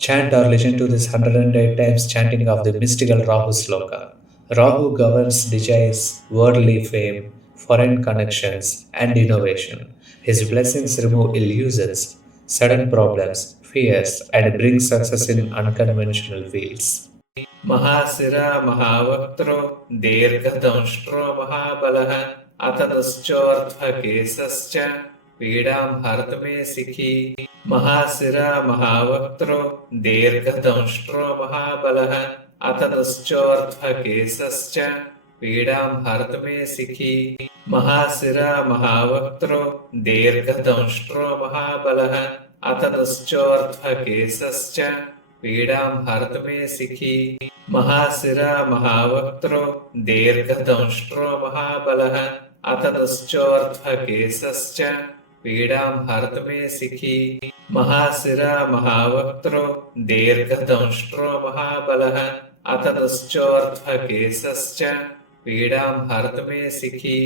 Chant or listen to this 108 times chanting of the mystical Rahu Sloka. Rahu governs desires, worldly fame, foreign connections, and innovation. His blessings remove illusions, sudden problems, fears, and bring success in unconventional fields. महाशिरा महावक्त्रो दीर्घदंष्ट्रो महाबलः अततश्चोर्ध्वकेशश्च पीडां हर्तुमे शिखी महाशिरा महावक्त्रो दीर्घदंष्ट्रो महाबलः अततश्चोर्ध्वकेशश्च पीडां हर्तुमे शिखी महाशिरा महावक्त्रो दीर्घदंष्ट्रो महाबलः अततश्चोर्ध्वकेशश्च पीडां हर्तुमे शिखी महाशिरा महावक्त्रो दीर्घदंष्ट्रो महाबलः अततश्चोर्ध्वकेशश्च पीडां हर्तुमे शिखी महाशिरा महावक्त्रो दीर्घदंष्ट्रो महाबलः अततश्चोर्ध्वकेशश्च पीडां हर्तुमे शिखी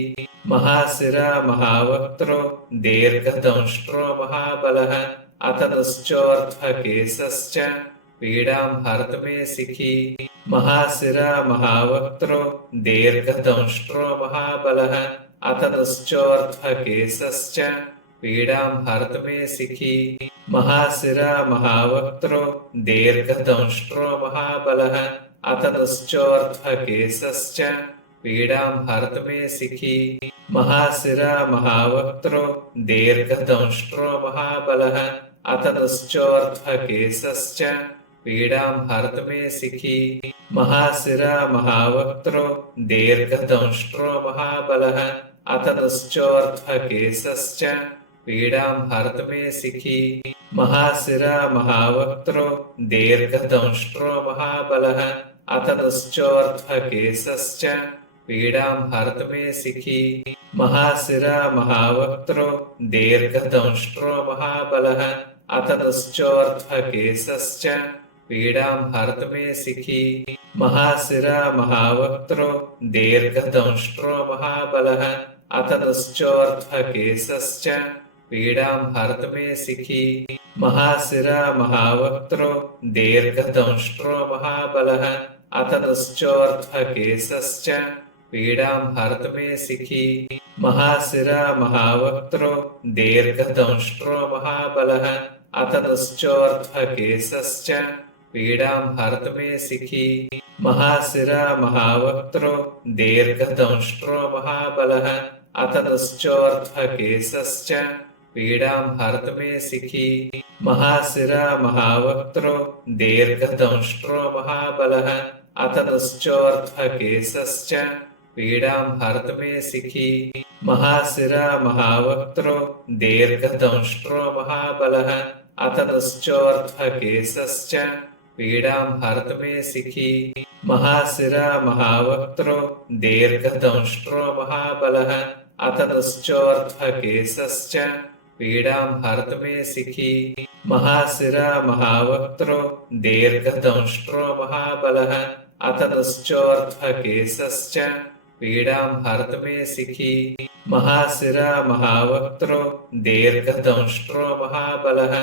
महाशिरा महावक्त्रो दीर्घदंष्ट्रो महाबलः अततश्चोर्ध्वकेशश्च पीडां हर्तुमे शिखी महाशिरा महावक्त्रो दीर्घदंष्ट्रो महाबलः अततश्चोर्ध्वकेशश्च पीडां हर्तुमे शिखी महाशिरा महावक्त्रो दीर्घदंष्ट्रो महाबलः अततश्चोर्ध्वकेशश्च पीडां हर्तुमे शिखी महाशिरा महावक्त्रो दीर्घदंष्ट्रो महाबलः अततश्चोर्ध्वकेशश्च पीडां हर्तुमे शिखी महाशिरा महावक्त्रो दीर्घदंष्ट्रो महाबलः अततश्चोर्ध्वकेशश्च पीडां हर्तुमे शिखी महाशिरा महावक्त्रो दीर्घदंष्ट्रो महाबलः अततश्चोर्ध्वकेशश्च पीडां हर्तुमे शिखी महाशिरा महावक्त्रो दीर्घदंष्ट्रो महाबलः अततश्चोर्ध्वकेशश्च पीडां हर्तुमे शिखी महाशिरा महावक्त्रो दीर्घदंष्ट्रो महाबलः अततश्चोर्ध्वकेशश्च पीडां हर्तुमे शिखी महाशिरा महावक्त्रो दीर्घदंष्ट्रो महाबलः अततश्चोर्ध्वकेशश्च पीडां हर्तुमे शिखी महाशिरा महावक्त्रो दीर्घदंष्ट्रो महाबलः अततश्चोर्ध्वकेशश्च पीडां हर्तुमे शिखी महाशिरा महावक्त्रो दीर्घदंष्ट्रो महाबलः अततश्चोर्ध्वकेशश्च पीडां हर्तुमे शिखी महाशिरा महावक्त्रो दीर्घदंष्ट्रो महाबलः अततश्चोर्ध्वकेशश्च पीडां हर्तुमे शिखी महाशिरा महावक्त्रो दीर्घदंष्ट्रो महाबलः अततश्चोर्ध्वकेशश्च पीडां हर्तुमे शिखी महाशिरा महावक्त्रो दीर्घदंष्ट्रो महाबलः अततश्चोर्ध्वकेशश्च पीडां हर्तुमे शिखी महाशिरा महावक्त्रो दीर्घदंष्ट्रो महाबलः अततश्चोर्ध्वकेशश्च पीडां हर्तुमे शिखी महाशिरा महावक्त्रो दीर्घदंष्ट्रो महाबलः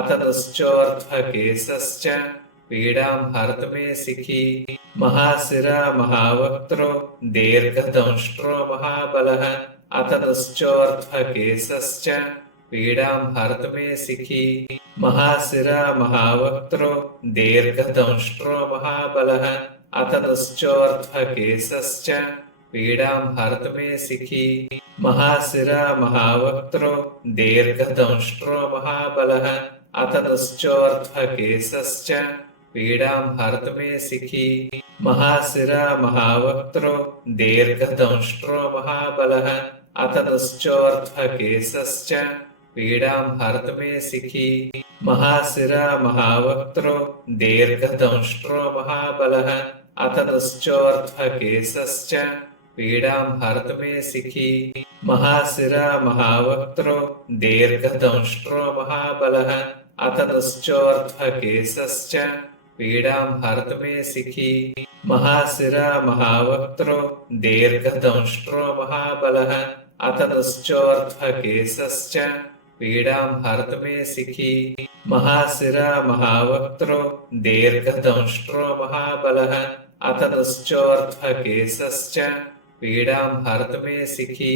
अततश्चोर्ध्वकेशश्च पीडां हर्तुमे शिखी महाशिरा महावक्त्रो दीर्घदंष्ट्रो महाबलः अततश्चोर्ध्वकेशश्च पीडां हर्तुमे शिखी महाशिरा महावक्त्रो दीर्घदंष्ट्रो महाबलः अततश्चोर्ध्वकेशश्च पीडां हर्तुमे शिखी महाशिरा महावक्त्रो दीर्घदंष्ट्रो महाबलः अततश्चोर्ध्वकेशश्च पीडां हर्तुमे शिखी महाशिरा महावक्त्रो दीर्घदंष्ट्रो महाबलः अततश्चोर्ध्वकेशश्च पीडां हर्तुमे शिखी महाशिरा महावक्त्रो दीर्घदंष्ट्रो महाबलः अततश्चोर्ध्वकेशश्च पीडां हर्तुमे शिखी महाशिरा महावक्त्रो दीर्घदंष्ट्रो महाबलः अततश्चोर्ध्वकेशश्च पीडां हर्तुमे शिखी महाशिरा महावक्त्रो दीर्घदंष्ट्रो महाबलः अततश्चोर्ध्वकेशश्च पीडां हर्तुमे शिखी महाशिरा महावक्त्रो दीर्घदंष्ट्रो महाबलः अततश्चोर्ध्वकेशश्च पीडां हर्तुमेशिखी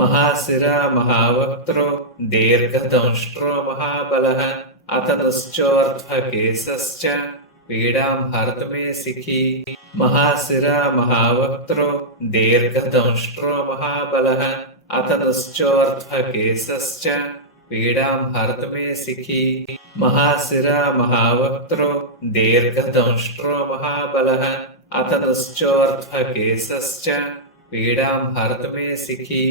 महाशिरा महावक्त्रो दीर्घदंष्ट्रो महाबलः अततश्चोर्ध्वकेशश्च पीडां हर्तुमेशिखी महाशिरा महावक्त्रो दीर्घदंष्ट्रो महाबलः अततश्चोर्ध्वकेशश्च पीडां हर्तुमेशिखी महाशिरा महावक्त्रो दीर्घदंष्ट्रो महाबलः अततश्चोर्ध्वकेशश्च पीडां हर्तुमेशिखी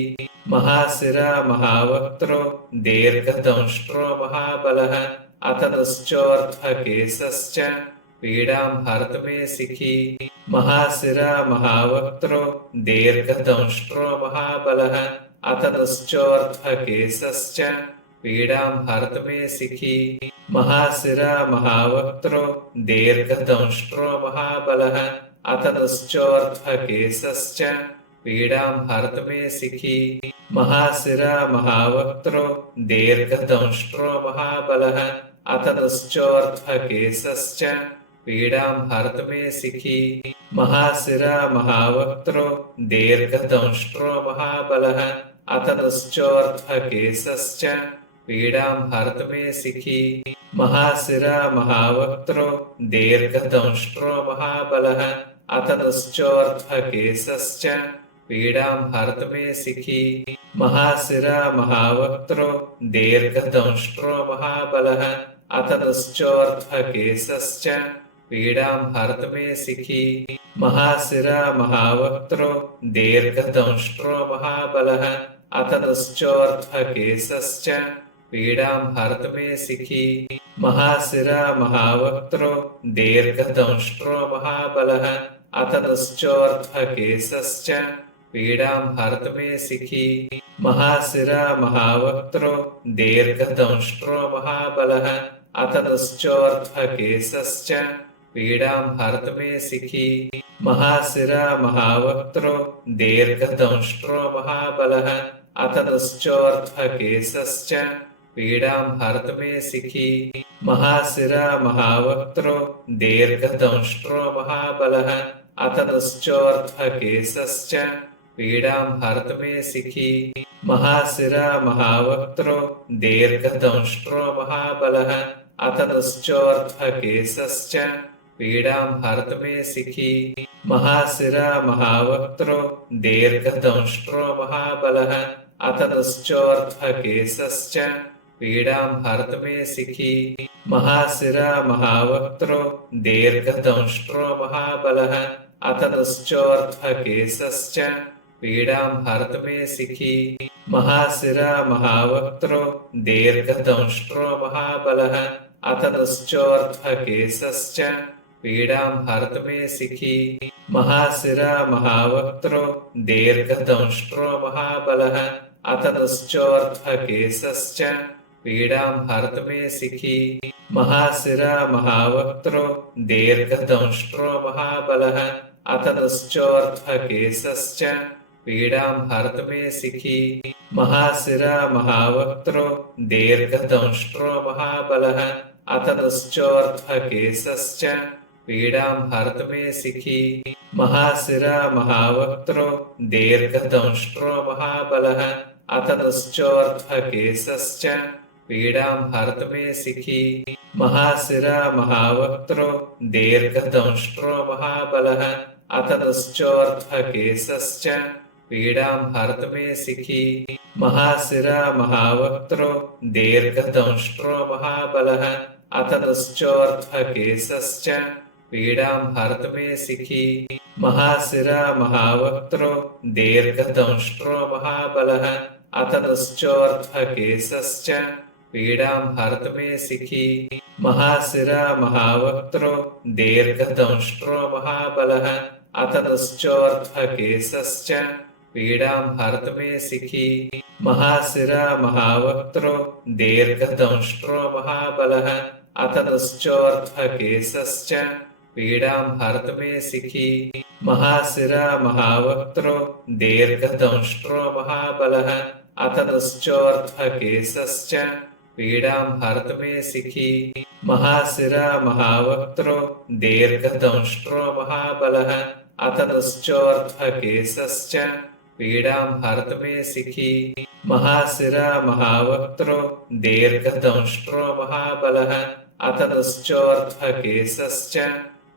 महाशिरा महावक्त्रो दीर्घदंष्ट्रो महाबलः अततश्चोर्ध्वकेशश्च पीडां हर्तुमेशिखी महाशिरा महावक्त्रो दीर्घदंष्ट्रो महाबलः अततश्चोर्ध्वकेशश्च पीडां हर्तुमेशिखी महाशिरा महावक्त्रो दीर्घदंष्ट्रो महाबलः अततश्चोर्ध्वकेशश्च पीडां हर्तुमेशिखी महाशिरा महावक्त्रो दीर्घदंष्ट्रो महाबलः अततश्चोर्ध्वकेशश्च पीडां हर्तुमेशिखी महाशिरा महावक्त्रो दीर्घदंष्ट्रो महाबलः अततश्चोर्ध्वकेशश्च पीडां हर्तुमेशिखी महाशिरा महावक्त्रो दीर्घदंष्ट्रो महाबलः अततश्चोर्ध्वकेशश्च पीडां हर्तुमेशिखी महाशिरा महावक्त्रो दीर्घदंष्ट्रो महाबलः अततश्चोर्ध्वकेशश्च पीडां हर्तुमेशिखी महाशिरा महावक्त्रो दीर्घदंष्ट्रो महाबलः अततश्चोर्ध्वकेशश्च पीडां हर्तुमेशिखी महाशिरा महावक्त्रो दीर्घदंष्ट्रो महाबलः अततश्चोर्ध्वकेशश्च पीडां हर्तुमेशिखी महाशिरा महावक्त्रो दीर्घदंष्ट्रो महाबलः अततश्चोर्ध्वकेशश्च पीडां हर्तुमेशिखी महाशिरा महावक्त्रो दीर्घदंष्ट्रो महाबलः अततश्चोर्ध्वकेशश्च पीडां हर्तुमेशिखी महाशिरा महावक्त्रो दीर्घदंष्ट्रो महाबलः अततश्चोर्ध्वकेशश्च पीडां हर्तुमेशिखी महाशिरा महावक्त्रो दीर्घदंष्ट्रो महाबलः अततश्चोर्ध्वकेशश्च पीडां हर्तुमेशिखी महाशिरा महावक्त्रो दीर्घदंष्ट्रो महाबलः अततश्चोर्ध्वकेशश्च पीडां हर्तुमेशिखी महाशिरा महावक्त्रो दीर्घदंष्ट्रो महाबलः अततश्चोर्ध्वकेशश्च पीडां हर्तुमेशिखी महाशिरा महावक्त्रो दीर्घदंष्ट्रो महाबलः अततश्चोर्ध्वकेशश्च पीडां हर्तुमेशिखी महाशिरा महावक्त्रो दीर्घदंष्ट्रो महाबलः अततश्चोर्ध्वकेशश्च पीडां हर्तुमेशिखी महाशिरा महावक्त्रो दीर्घदंष्ट्रो महाबलः अततश्चोर्ध्वकेशश्च पीडां हर्तुमेशिखी महाशिरा महावक्त्रो दीर्घदंष्ट्रो महाबलः अततश्चोर्ध्वकेशश्च पीडां हर्तुमेशिखी महाशिरा महावक्त्रो दीर्घदंष्ट्रो महाबलः अततश्चोर्ध्वकेशश्च पीडां हर्तुमेशिखी महाशिरा महावक्त्रो दीर्घदंष्ट्रो महाबलः अततश्चोर्ध्वकेशश्च पीडां हर्तुमेशिखी महाशिरा महावक्त्रो दीर्घदंष्ट्रो महाबलः अततश्चोर्ध्वकेशश्च पीडां हर्तुमेशिखी महाशिरा महावक्त्रो दीर्घदंष्ट्रो महाबलः अततश्चोर्ध्वकेशश्च पीडां हर्तुमेशिखी महाशिरा महावक्त्रो दीर्घदंष्ट्रो महाबलः अततश्चोर्ध्वकेशश्च पीडां हर्तुमेशिखी महाशिरा महावक्त्रो दीर्घदंष्ट्रो महाबलः अततश्चोर्ध्वकेशश्च पीडां हर्तुमेशिखी महाशिरा महावक्त्रो दीर्घदंष्ट्रो महाबलः अततश्चोर्ध्वकेशश्च पीड़ां हर्तुमे सिखी महाशिरा महावक्त्रो दीर्घदंष्ट्रो महाबलः अतदश्चोर्ध्वकेशश्च पीड़ां हर्तुमे सिखी महाशिरा महावक्त्रो दीर्घदंष्ट्रो महाबलः अतदश्चोर्ध्वकेशश्च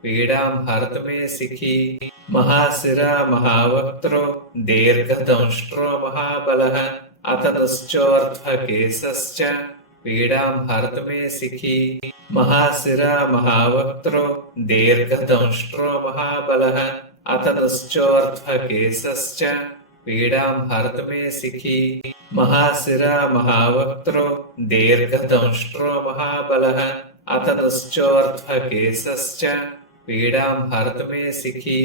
पीड़ां हर्तुमे सिखी महाशिरा महावक्त्रो दीर्घदंष्ट्रो महाबलः अतदश्चोर्ध्वकेशश्च पीड़ां हर्तुमे सिखी महाशिरा महावक्त्रो दीर्घदंष्ट्रो महाबलः अतदश्चोर्ध्वकेशश्च पीड़ां हर्तुमे सिखी महाशिरा महावक्त्रो दीर्घदंष्ट्रो महाबलः अतदश्चोर्ध्वकेशश्च पीड़ां हर्तुमे सिखी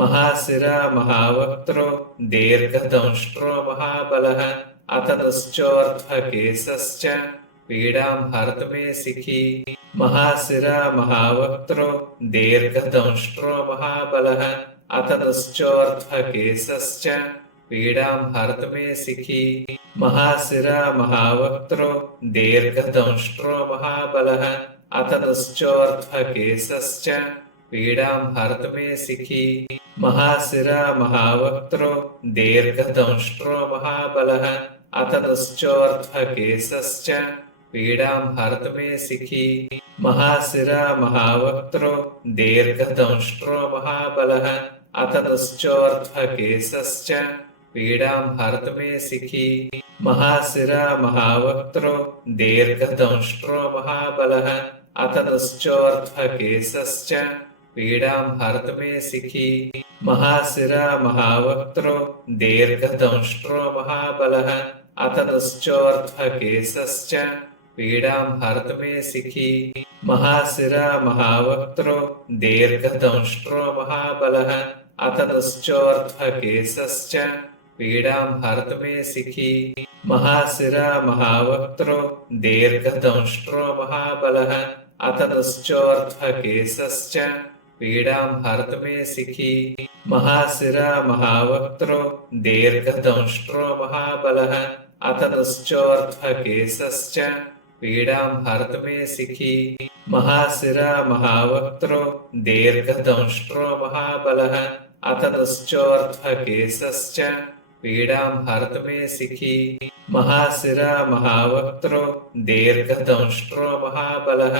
महाशिरा महावक्त्रो दीर्घदंष्ट्रो महाबलः अतदश्चोर्ध्वकेशश्च पीड़ां हर्तुमे सिखी महाशिरा महावक्त्रो दीर्घदंष्ट्रो महाबलः अतदश्चोर्ध्वकेशश्च पीड़ां हर्तुमे सिखी महाशिरा महावक्त्रो दीर्घदंष्ट्रो महाबलः अतदश्चोर्ध्वकेशश्च पीड़ां हर्तुमे सिखी महाशिरा महावक्त्रो दीर्घदंष्ट्रो महाबलः अतदश्चोर्ध्वकेशश्च पीड़ां हर्तुमे सिखी महाशिरा महावक्त्रो दीर्घदंष्ट्रो महाबलः अतदश्चोर्ध्वकेशश्च पीड़ां हर्तुमे सिखी महाशिरा महावक्त्रो दीर्घदंष्ट्रो महाबलः अतदश्चोर्ध्वकेशश्च पीड़ां हर्तुमे सिखी महाशिरा महावक्त्रो दीर्घदंष्ट्रो महाबलः अतदश्चोर्ध्वकेशश्च पीड़ां हर्तुमे सिखी महाशिरा महावक्त्रो दीर्घदंष्ट्रो महाबलः अतदश्चोर्ध्वकेशश्च पीड़ां हर्तुमे सिखी महाशिरा महावक्त्रो दीर्घदंष्ट्रो महाबलः अतदश्चोर्ध्वकेशश्च पीड़ां हर्तुमे सिखी महाशिरा महावक्त्रो दीर्घदंष्ट्रो महाबलः अतदश्चोर्ध्वकेशश्च पीड़ां हर्तुमे सिखी महाशिरा महावक्त्रो दीर्घदंष्ट्रो महाबलः अतदश्चोर्ध्वकेशश्च पीड़ां हर्तुमे सिखी महाशिरा महावक्त्रो दीर्घदंष्ट्रो महाबलः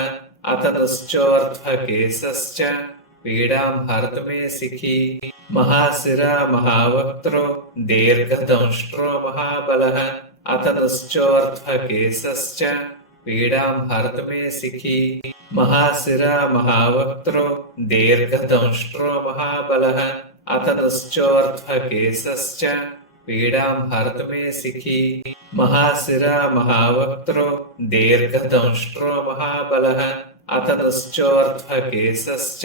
अतदश्चोर्ध्वकेशश्च पीड़ां हर्तुमे सिखी महाशिरा महावक्त्रो दीर्घदंष्ट्रो महाबलः अतदश्चोर्ध्वकेशश्च पीड़ां हर्तुमे सिखी महाशिरा महावक्त्रो दीर्घदंष्ट्रो महाबलः अतदश्चोर्ध्वकेशश्च पीड़ां हर्तुमे सिखी महाशिरा महावक्त्रो दीर्घदंष्ट्रो महाबलः अतदश्चोर्ध्वकेशश्च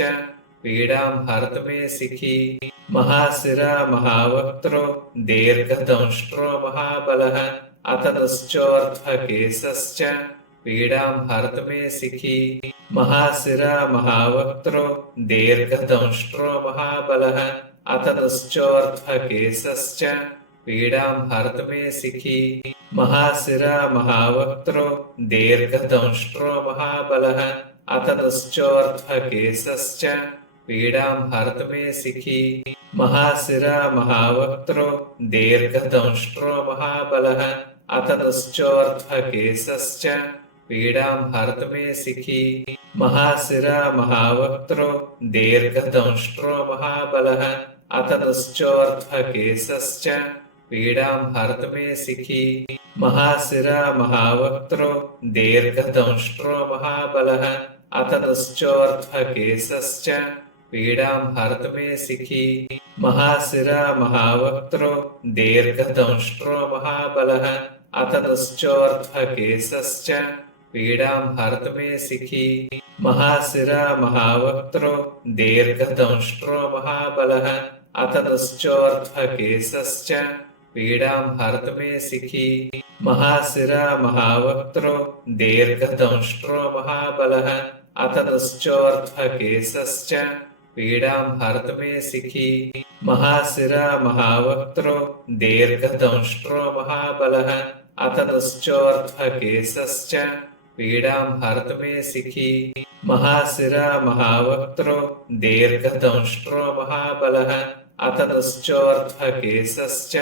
पीड़ां हर्तुमे सिखी महाशिरा महावक्त्रो दीर्घदंष्ट्रो महाबलः अतदश्चोर्ध्वकेशश्च पीड़ां हर्तुमे सिखी महाशिरा महावक्त्रो दीर्घदंष्ट्रो महाबलः अतदश्चोर्ध्वकेशश्च पीड़ां हर्तुमे सिखी महाशिरा महावक्त्रो दीर्घदंष्ट्रो महाबलः अतदश्चोर्ध्वकेशश्च पीड़ां हर्तुमे सिखी महाशिरा महावक्त्रो दीर्घदंष्ट्रो महाबलः अतदश्चोर्ध्वकेशश्च पीड़ां हर्तुमे सिखी महाशिरा महावक्त्रो दीर्घदंष्ट्रो महाबलः अतदश्चोर्ध्वकेशश्च पीड़ां हर्तुमे सिखी महाशिरा महावक्त्रो दीर्घदंष्ट्रो महाबलः अतदश्चोर्ध्वकेशश्च पीड़ां हर्तुमे सिखी महाशिरा महावक्त्रो दीर्घदंष्ट्रो महाबलः अतदश्चोर्ध्वकेशश्च पीड़ां हर्तुमे सिखी महाशिरा महावक्त्रो दीर्घदंष्ट्रो महाबलः अतदश्चोर्ध्वकेशश्च पीड़ां हर्तुमे सिखी महाशिरा महावक्त्रो दीर्घदंष्ट्रो महाबलः अतदश्चोर्ध्वकेशश्च पीड़ां हर्तुमे सिखी महाशिरा महावक्त्रो दीर्घदंष्ट्रो महाबलः अथ दुश्चोर्ध्वकेशश्च पीडां हर्तुमे शिखी महाशिरा महावक्त्रो दीर्घदंष्ट्रो महाबलः अथ दुश्चोर्ध्वकेशश्च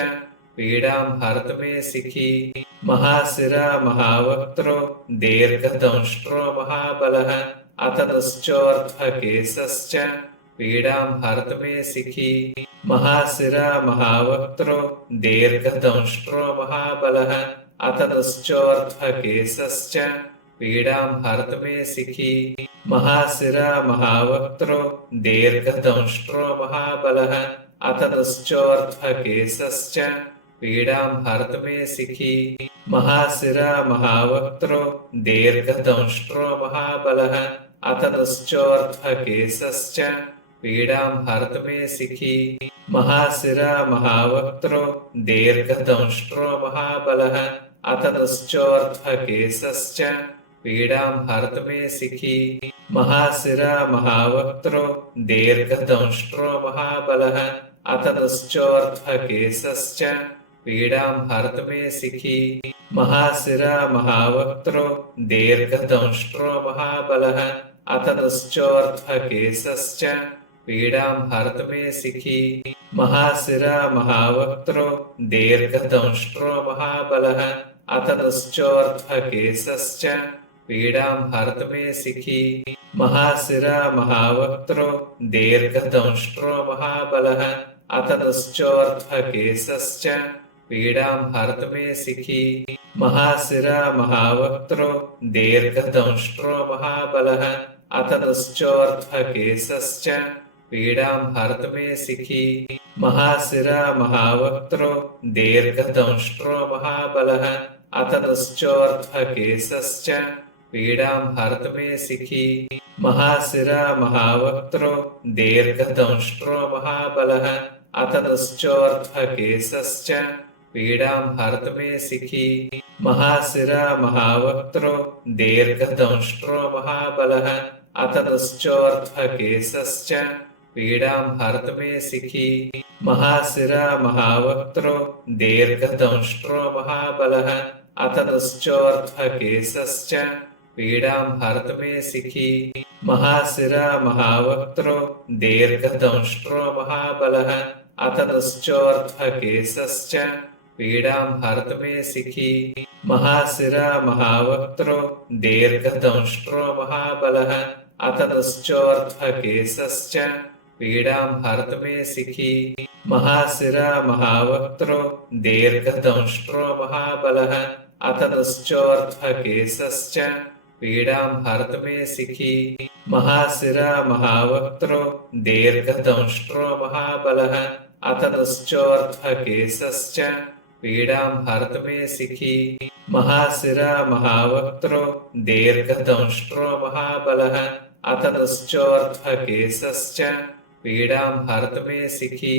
पीडां हर्तुमे शिखी महाशिरा महावक्त्रो दीर्घदंष्ट्रो महाबलः अथ दुश्चोर्ध्वकेशश्च पीडां हर्तुमे शिखी महाशिरा महावक्त्रो दीर्घदंष्ट्रो महाबलः अथ दुश्चोर्ध्वकेशश्च पीडां हर्तुमे शिखी महाशिरा महावक्त्रो दीर्घदंष्ट्रो महाबलः अथ दुश्चोर्ध्वकेशश्च पीडां हर्तुमे शिखी महाशिरा महावक्त्रो दीर्घदंष्ट्रो महाबलः अथ दुश्चोर्ध्वकेशश्च पीडां हर्तुमे शिखी महाशिरा महावक्त्रो दीर्घदंष्ट्रो महाबलः अथ दुश्चोर्ध्वकेशश्च पीडां हर्तुमे शिखी महाशिरा महावक्त्रो दीर्घदंष्ट्रो महाबलः अथ दुश्चोर्ध्वकेशश्च पीडां हर्तुमे शिखी महाशिरा महावक्त्रो दीर्घदंष्ट्रो महाबलः अथ दुश्चोर्ध्वकेशश्च पीडां हर्तुमे शिखी महाशिरा महावक्त्रो दीर्घदंष्ट्रो महाबलः अथ दुश्चोर्ध्वकेशश्च पीडां हर्तुमे शिखी महाशिरा महावक्त्रो दीर्घदंष्ट्रो महाबलः अथ दुश्चोर्ध्वकेशश्च पीडां हर्तुमे शिखी महाशिरा महावक्त्रो दीर्घदंष्ट्रो महाबलः अथ दुश्चोर्ध्वकेशश्च पीडां हर्तुमे शिखी महाशिरा महावक्त्रो दीर्घदंष्ट्रो महाबलः अथ दुश्चोर्ध्वकेशश्च पीडां हर्तुमे शिखी महाशिरा महावक्त्रो दीर्घदंष्ट्रो महाबलः अथ दुश्चोर्ध्वकेशश्च पीडां हर्तुमे शिखी महाशिरा महावक्त्रो दीर्घदंष्ट्रो महाबलः अथ दुश्चोर्ध्वकेशश्च पीडां हर्तुमे शिखी महाशिरा महावक्त्रो दीर्घदंष्ट्रो महाबलः अथ दुश्चोर्ध्वकेशश्च पीडां हर्तुमे शिखी महाशिरा महावक्त्रो दीर्घदंष्ट्रो महाबलः अथ दुश्चोर्ध्वकेशश्च पीडां हर्तुमे शिखी महाशिरा महावक्त्रो दीर्घदंष्ट्रो महाबलः अथ दुश्चोर्ध्वकेशश्च पीडां हर्तुमे शिखी महाशिरा महावक्त्रो दीर्घदंष्ट्रो महाबलः अथ दुश्चोर्ध्वकेशश्च पीडां हर्तुमे शिखी महाशिरा महावक्त्रो दीर्घदंष्ट्रो महाबलः अथ दुश्चोर्ध्वकेशश्च पीडां हर्तुमे शिखी महाशिरा महावक्त्रो दीर्घदंष्ट्रो महाबलः अथ दुश्चोर्ध्वकेशश्च पीडां हर्तुमे शिखी